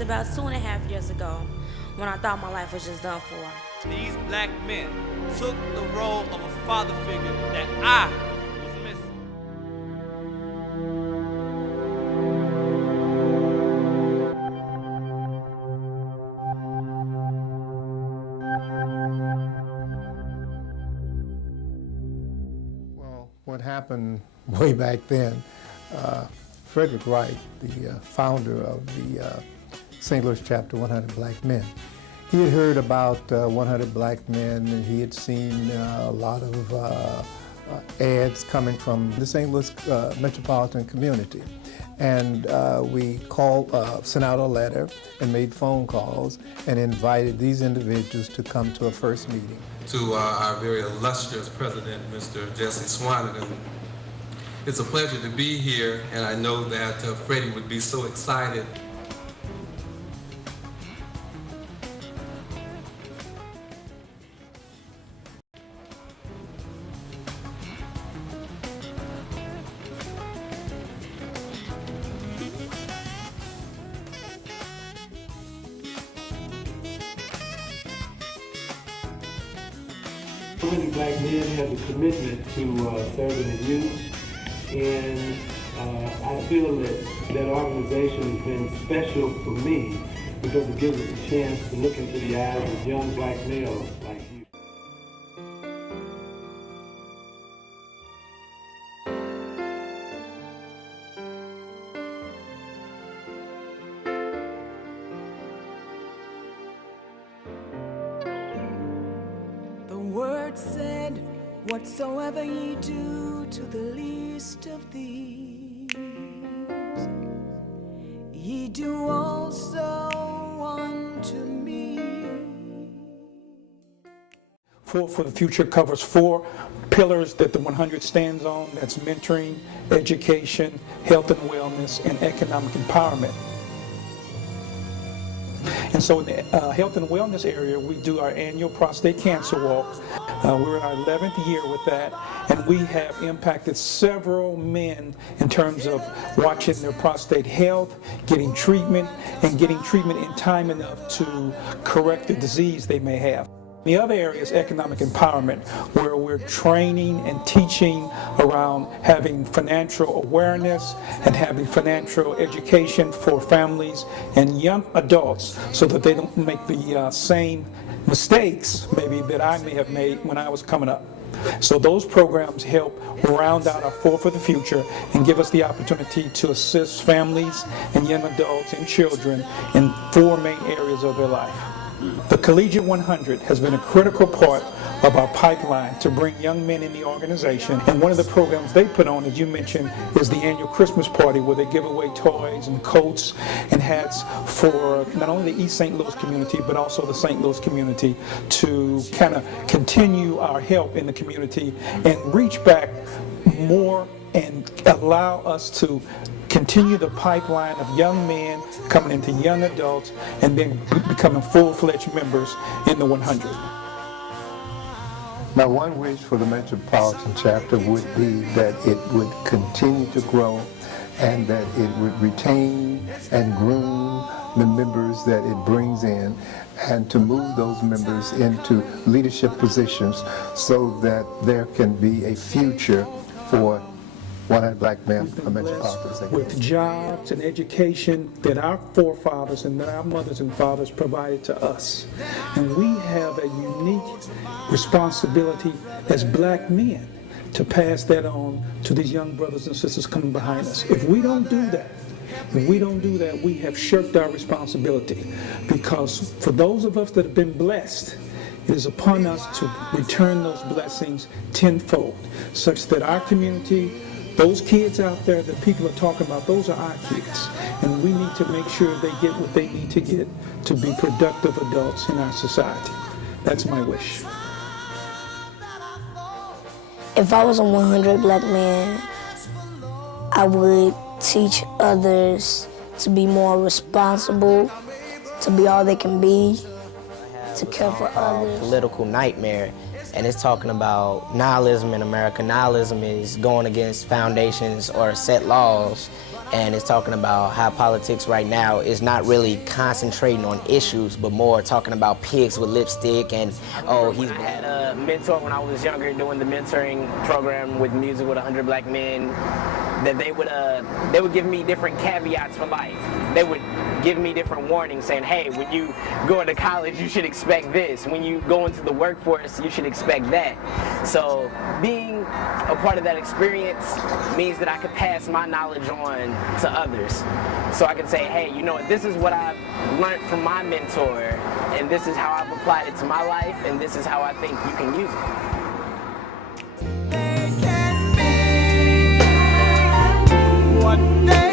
this about 2.5 years ago, when I thought my life was just done for. These black men took the role of a father figure that I was missing. Well, what happened way back then, Frederick Wright, the founder of the St. Louis chapter 100 Black Men, he had heard about 100 Black Men, and he had seen a lot of ads coming from the St. Louis metropolitan community. And we sent out a letter and made phone calls and invited these individuals to come to a first meeting. To our very illustrious president, Mr. Jesse Swanigan, it's a pleasure to be here, and I know that Freddie would be so excited. Many black men have a commitment to serving the youth, and I feel that organization has been special for me because it gives us a chance to look into the eyes of young black males like you. The word said, whatsoever ye do to the least of these, ye do also unto me. For the Future covers 4 pillars that the 100 stands on. That's mentoring, education, health and wellness, and economic empowerment. And so in the health and wellness area, we do our annual prostate cancer walk. We're in our 11th year with that, and we have impacted several men in terms of watching their prostate health, getting treatment, and getting treatment in time enough to correct the disease they may have. The other area is economic empowerment, where we're training and teaching around having financial awareness and having financial education for families and young adults so that they don't make the same mistakes maybe that I may have made when I was coming up. So those programs help round out our 4 for the Future and give us the opportunity to assist families and young adults and children in 4 main areas of their life. The Collegiate 100 has been a critical part of our pipeline to bring young men in the organization, and one of the programs they put on, as you mentioned, is the annual Christmas party where they give away toys and coats and hats for not only the East St. Louis community but also the St. Louis community to kind of continue our help in the community and reach back more and allow us to continue the pipeline of young men coming into young adults and then becoming full-fledged members in the 100. Now, one wish for the Metropolitan Chapter would be that it would continue to grow and that it would retain and groom the members that it brings in and to move those members into leadership positions so that there can be a future for 100 Black Men of Metropolitan. With jobs and education that our forefathers and that our mothers and fathers provided to us. And we have a unique responsibility as black men to pass that on to these young brothers and sisters coming behind us. If we don't do that, we have shirked our responsibility, because for those of us that have been blessed, it is upon us to return those blessings tenfold, such that our community, those kids out there that people are talking about, those are our kids. And we need to make sure they get what they need to get to be productive adults in our society. That's my wish. If I was a 100 black man, I would teach others to be more responsible, to be all they can be, to care for others. Political nightmare, and it's talking about nihilism in America. Nihilism is going against foundations or set laws, and it's talking about how politics right now is not really concentrating on issues, but more talking about pigs with lipstick and, oh, he's had a mentor when I was younger doing the mentoring program with Music with 100 Black Men, that they would give me different caveats for life. They would give me different warnings saying, hey, when you go into college, you should expect this. When you go into the workforce, you should expect that. So being a part of that experience means that I could pass my knowledge on to others. So I can say, hey, you know what, this is what I've learned from my mentor, and this is how I've applied it to my life, and this is how I think you can use it. What they